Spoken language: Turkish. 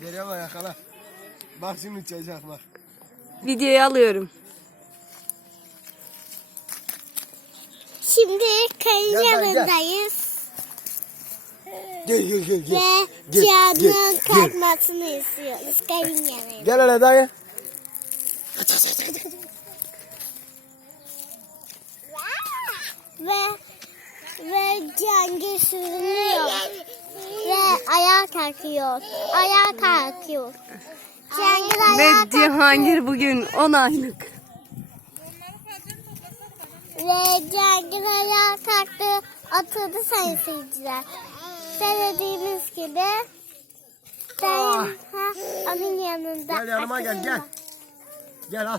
Geriye bak yakala. Bak şimdi uçacak bak. Videoyu alıyorum. Şimdi kayın yanındayız Gel gel gel gel. ve Gel, Cihan'ın gel, gel. kalkmasını istiyoruz kayın yanında. Gel hele dayı. Ve ve Cihangir sürünüyor ve ayağa kalkıyor. Ayağa kalkıyor. Cihangir ayağa Ve kalkıyor. Cihangir bugün 10 aylık. Ve Cihangir ayağa kalktı. Atıldı sayın seyirciler. Söylediğimiz gibi ben ha, onun yanında. Gel yanıma gel atıldı. gel. Gel al.